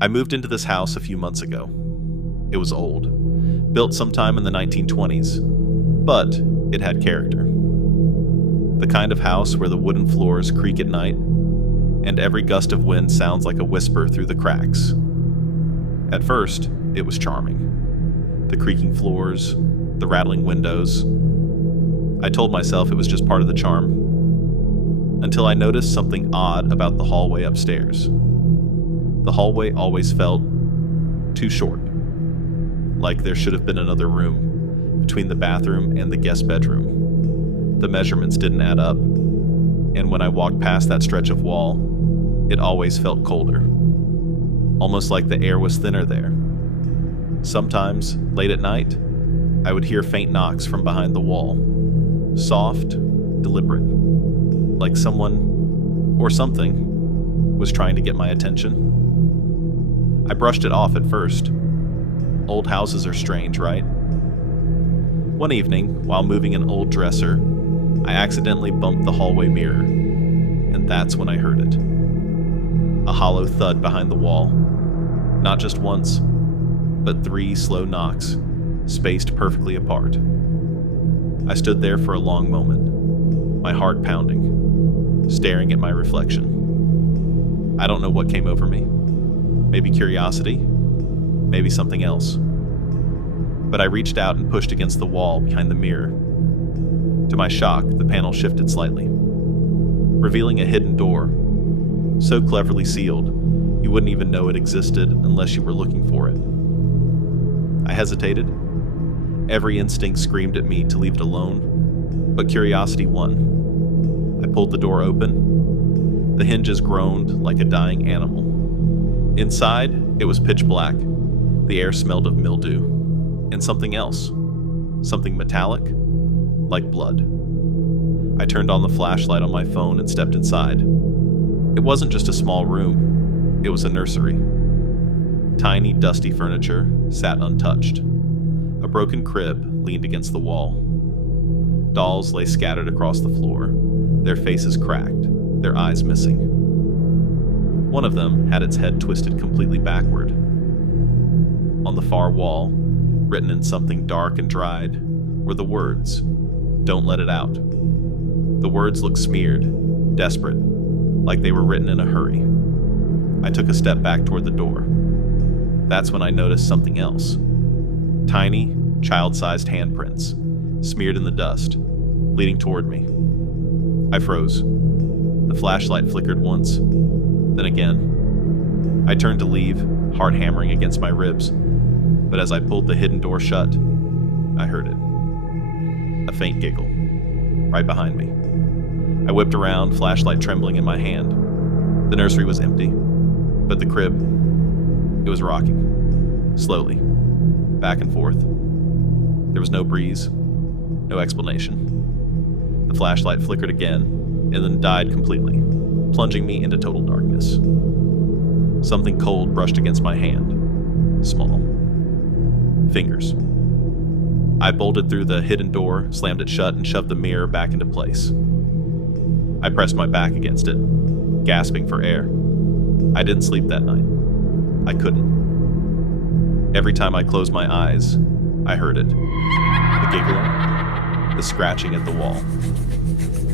I moved into this house a few months ago. It was old, built sometime in the 1920s, but it had character. The kind of house where the wooden floors creak at night, and every gust of wind sounds like a whisper through the cracks. At first, it was charming. The creaking floors, the rattling windows. I told myself it was just part of the charm, until I noticed something odd about the hallway upstairs. The hallway always felt too short, like there should have been another room between the bathroom and the guest bedroom. The measurements didn't add up, and when I walked past that stretch of wall, it always felt colder, almost like the air was thinner there. Sometimes, late at night, I would hear faint knocks from behind the wall, soft, deliberate, like someone or something was trying to get my attention. I brushed it off at first. Old houses are strange, right? One evening, while moving an old dresser, I accidentally bumped the hallway mirror, and that's when I heard it. A hollow thud behind the wall. Not just once, but 3 slow knocks, spaced perfectly apart. I stood there for a long moment, my heart pounding, staring at my reflection. I don't know what came over me. Maybe curiosity, maybe something else. But I reached out and pushed against the wall behind the mirror. To my shock, the panel shifted slightly, revealing a hidden door, so cleverly sealed, you wouldn't even know it existed unless you were looking for it. I hesitated. Every instinct screamed at me to leave it alone, but curiosity won. I pulled the door open. The hinges groaned like a dying animal. Inside, it was pitch black. The air smelled of mildew, and something else. Something metallic, like blood. I turned on the flashlight on my phone and stepped inside. It wasn't just a small room, it was a nursery. Tiny, dusty furniture sat untouched. A broken crib leaned against the wall. Dolls lay scattered across the floor, their faces cracked, their eyes missing. One of them had its head twisted completely backward. On the far wall, written in something dark and dried, were the words, "Don't let it out." The words looked smeared, desperate, like they were written in a hurry. I took a step back toward the door. That's when I noticed something else. Tiny, child-sized handprints, smeared in the dust, leading toward me. I froze. The flashlight flickered once, then again. I turned to leave, heart hammering against my ribs, but as I pulled the hidden door shut, I heard it. A faint giggle, right behind me. I whipped around, flashlight trembling in my hand. The nursery was empty, but the crib, it was rocking, slowly, back and forth. There was no breeze, no explanation. The flashlight flickered again, and then died completely, plunging me into total darkness. Something cold brushed against my hand, small. Fingers. I bolted through the hidden door, slammed it shut, and shoved the mirror back into place. I pressed my back against it, gasping for air. I didn't sleep that night. I couldn't. Every time I closed my eyes, I heard it. The giggling, the scratching at the wall.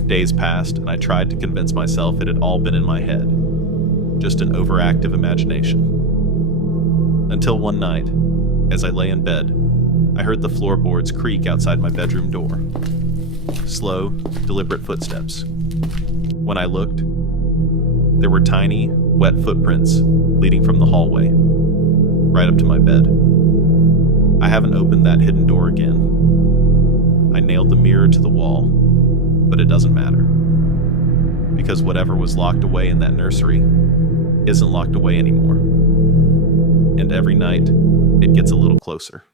Days passed, and I tried to convince myself it had all been in my head, just an overactive imagination. Until one night, as I lay in bed, I heard the floorboards creak outside my bedroom door. Slow, deliberate footsteps. When I looked, there were tiny, wet footprints leading from the hallway, right up to my bed. I haven't opened that hidden door again. I nailed the mirror to the wall, but it doesn't matter. Because whatever was locked away in that nursery isn't locked away anymore. And every night, it gets a little closer.